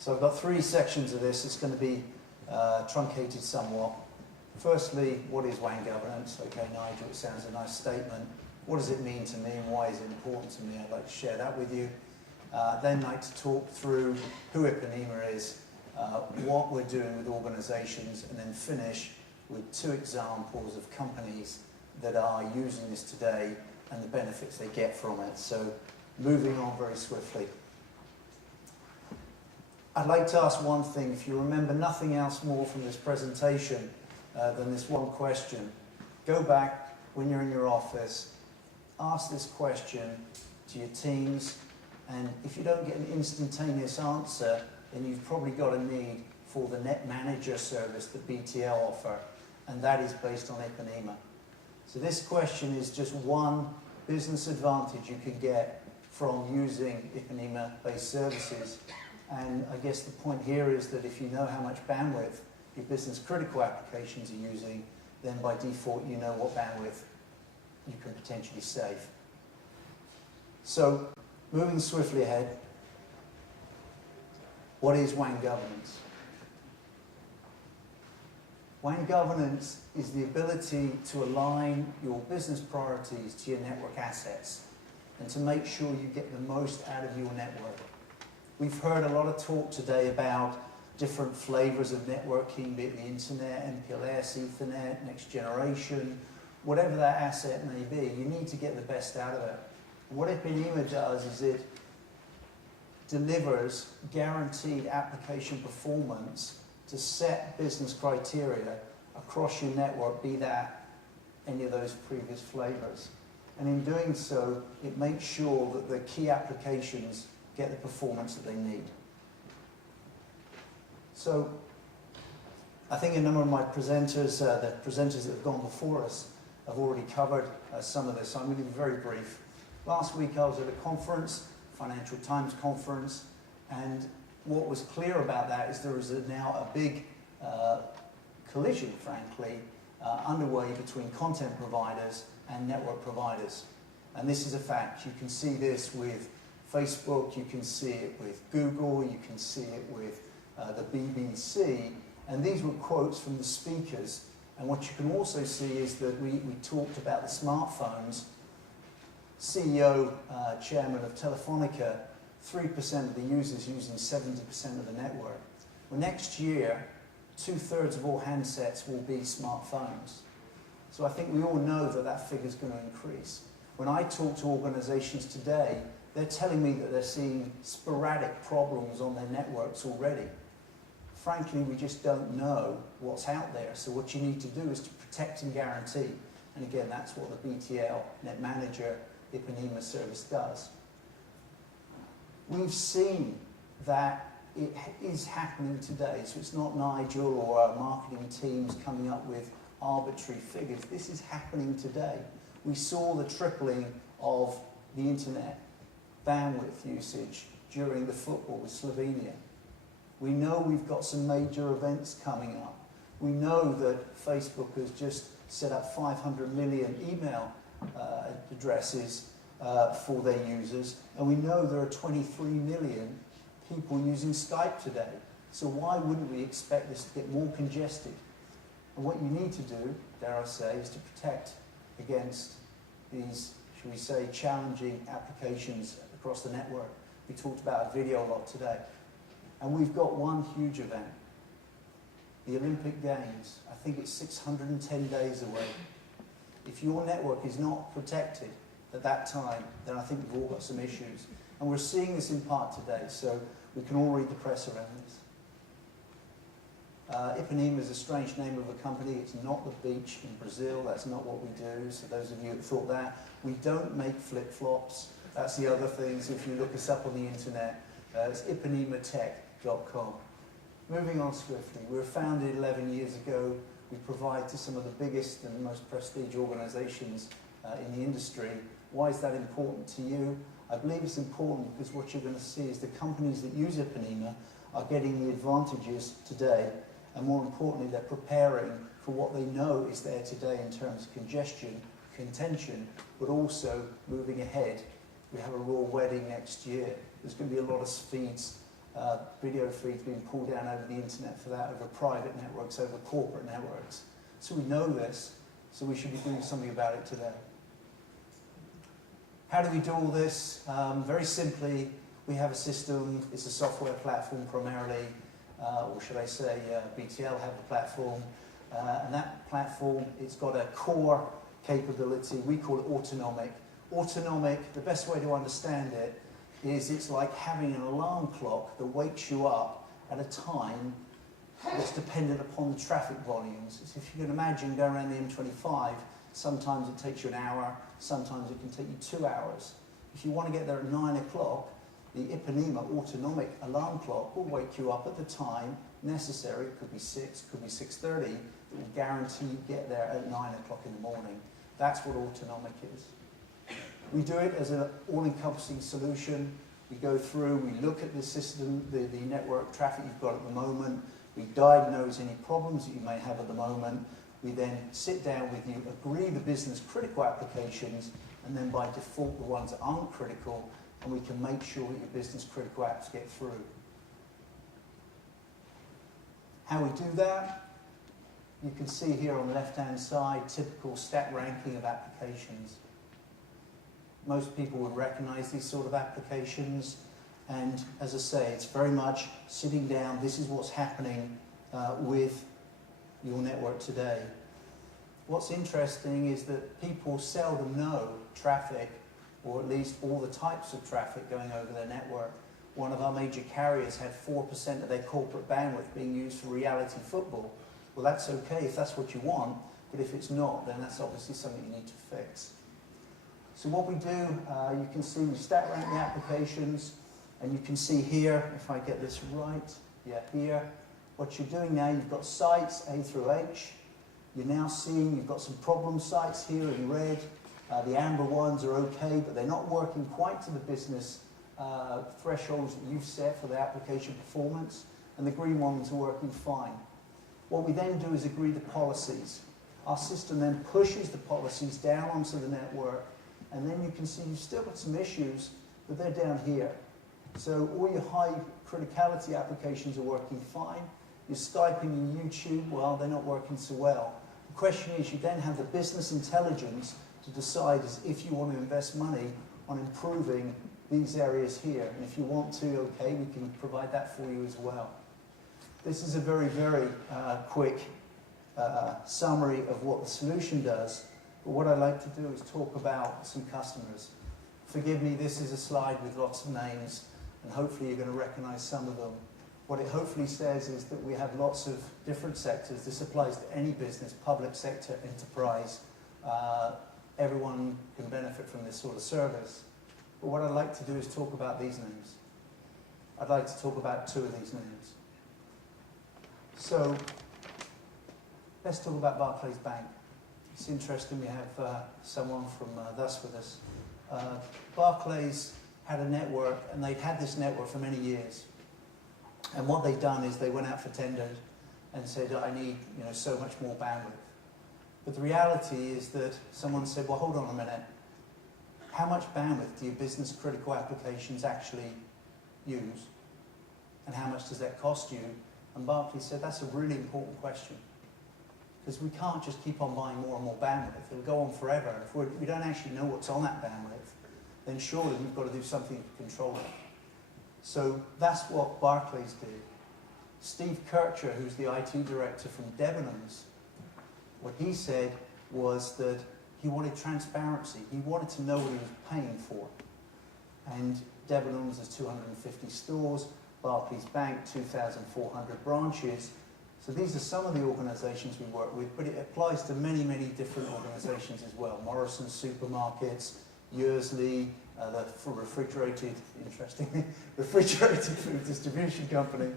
So I've got three sections of this. It's going to be truncated somewhat. Firstly, what is WAN governance? Okay, Nigel, it sounds a nice statement. What does it mean to me and why is it important to me? I'd like to share that with you. Then I'd like to talk through who Ipanema is, what we're doing with organizations, and then finish with two examples of companies that are using this today and the benefits they get from it. So moving on very swiftly. I'd like to ask one thing. If you remember nothing else more from this presentation than this one question, go back when you're in your office, ask this question to your teams, and if you don't get an instantaneous answer, then you've probably got a need for the Net Manager service that BTL offer, and that is based on Ipanema. So this question is just one business advantage you can get from using Ipanema-based services. And I guess the point here is that if you know how much bandwidth your business critical applications are using, then by default you know what bandwidth you can potentially save. So moving swiftly ahead, what is WAN governance? WAN governance is the ability to align your business priorities to your network assets and to make sure you get the most out of your network. We've heard a lot of talk today about different flavors of networking, be it the internet, MPLS, Ethernet, next generation, whatever that asset may be, you need to get the best out of it. What Ipanema does is it delivers guaranteed application performance to set business criteria across your network, be that any of those previous flavors. And in doing so, it makes sure that the key applications get the performance that they need. So I think a number of my presenters, the presenters that have gone before us, have already covered some of this, so I'm going to be very brief. Last week I was at a conference, Financial Times conference, and what was clear about that is there is now a big collision, frankly, underway between content providers and network providers. And this is a fact. You can see this with Facebook, you can see it with Google, you can see it with the BBC, and these were quotes from the speakers. And what you can also see is that we talked about the smartphones. CEO, chairman of Telefonica, 3% of the users using 70% of the network. Well, next year, 2/3 of all handsets will be smartphones. So I think we all know that that figure is going to increase. When I talk to organizations today, they're telling me that they're seeing sporadic problems on their networks already. Frankly, we just don't know what's out there. So what you need to do is to protect and guarantee. And again, that's what the BTL Net Manager Ipanema service does. We've seen that it is happening today. So it's not Nigel or our marketing teams coming up with arbitrary figures. This is happening today. We saw the tripling of the internet bandwidth usage during the football with Slovenia. We know we've got some major events coming up. We know that Facebook has just set up 500 million email addresses for their users, and we know there are 23 million people using Skype today. So why wouldn't we expect this to get more congested? And what you need to do, dare I say, is to protect against these, shall we say, challenging applications across the network. We talked about video a lot today. And we've got one huge event, the Olympic Games. I think it's 610 days away. If your network is not protected at that time, then I think we've all got some issues. And we're seeing this in part today, so we can all read the press around this. Ipanema is a strange name of a company. It's not the beach in Brazil. That's not what we do. So those of you that thought that, we don't make flip-flops. That's the other thing. So if you look us up on the internet, it's ipanematech.com. Moving on swiftly, we were founded 11 years ago. We provide to some of the biggest and most prestige organizations in the industry. Why is that important to you? I believe it's important because what you're going to see is the companies that use Ipanema are getting the advantages today, and more importantly, they're preparing for what they know is there today in terms of congestion, contention, but also moving ahead. We have a royal wedding next year. There's going to be a lot of speeds video feeds being pulled down over the internet for that, over private networks, over corporate networks. So we know this, so we should be doing something about it today. How do we do all this? Very simply, we have a system, it's a software platform primarily, or should I say BTL have a platform, and that platform, it's got a core capability, we call it autonomic. Autonomic, the best way to understand it is it's like having an alarm clock that wakes you up at a time that's dependent upon the traffic volumes. So if you can imagine going around the M25, sometimes it takes you an hour, sometimes it can take you 2 hours. If you want to get there at 9 o'clock, the Ipanema autonomic alarm clock will wake you up at the time necessary. It could be 6, could be 6:30. It will guarantee you get there at 9 o'clock in the morning. That's what autonomic is. We do it as an all-encompassing solution. We go through, we look at the system, the network traffic you've got at the moment. We diagnose any problems that you may have at the moment. We then sit down with you, agree the business critical applications, and then by default the ones that aren't critical, and we can make sure that your business critical apps get through. How we do that, you can see here on the left-hand side, typical stack ranking of applications. Most people would recognize these sort of applications, and as I say, it's very much sitting down, this is what's happening with your network today. What's interesting is that people seldom know traffic, or at least all the types of traffic going over their network. One of our major carriers had 4% of their corporate bandwidth being used for reality football. Well, that's okay if that's what you want, but if it's not, then that's obviously something you need to fix. So what we do, you can see we stack rank the applications, and you can see here, if I get this right, yeah, here, what you're doing now, you've got sites A through H. You're now seeing you've got some problem sites here in red. The amber ones are okay, but they're not working quite to the business thresholds that you've set for the application performance, and the green ones are working fine. What we then do is agree the policies. Our system then pushes the policies down onto the network, and then you can see you've still got some issues, but they're down here. So all your high criticality applications are working fine. Your Skype and your YouTube, well, they're not working so well. The question is, you then have the business intelligence to decide if you want to invest money on improving these areas here. And if you want to, okay, we can provide that for you as well. This is a very, very quick summary of what the solution does. But what I'd like to do is talk about some customers. Forgive me, this is a slide with lots of names, and hopefully you're going to recognize some of them. What it hopefully says is that we have lots of different sectors. This applies to any business, public sector, enterprise. Everyone can benefit from this sort of service. But what I'd like to do is talk about these names. I'd like to talk about 2 of these names. So let's talk about Barclays Bank. It's interesting we have someone from thus with us. Barclays had a network, and they'd had this network for many years. And what they've done is they went out for tenders and said, I need so much more bandwidth. But the reality is that someone said, well, hold on a minute. How much bandwidth do your business critical applications actually use? And how much does that cost you? And Barclays said, that's a really important question. Because we can't just keep on buying more and more bandwidth. It'll go on forever. And if we don't actually know what's on that bandwidth, then surely we've got to do something to control it. So that's what Barclays did. Steve Kircher, who's the IT director from Debenhams, what he said was that he wanted transparency. He wanted to know what he was paying for. And Debenhams has 250 stores, Barclays Bank, 2,400 branches. So these are some of the organisations we work with, but it applies to many, many different organisations as well. Morrison's Supermarkets, Yearsley, the refrigerated, interestingly, refrigerated food distribution company,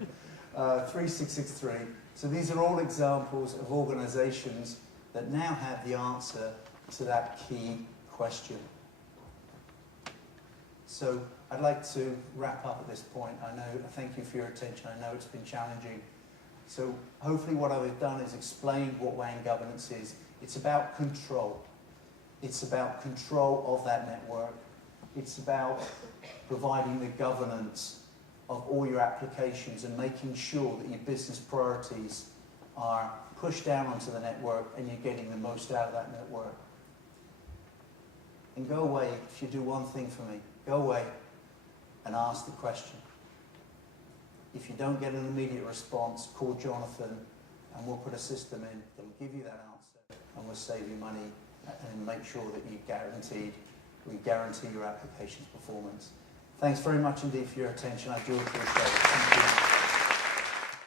3663. So these are all examples of organisations that now have the answer to that key question. So I'd like to wrap up at this point. Thank you for your attention. I know it's been challenging. So hopefully what I've done is explained what WAN governance is. It's about control. It's about control of that network. It's about providing the governance of all your applications and making sure that your business priorities are pushed down onto the network and you're getting the most out of that network. And go away, if you do one thing for me, go away and ask the question. If you don't get an immediate response, call Jonathan and we'll put a system in that will give you that answer and we'll save you money and make sure that we guarantee your application's performance. Thanks very much indeed for your attention. I do appreciate it. Thank you.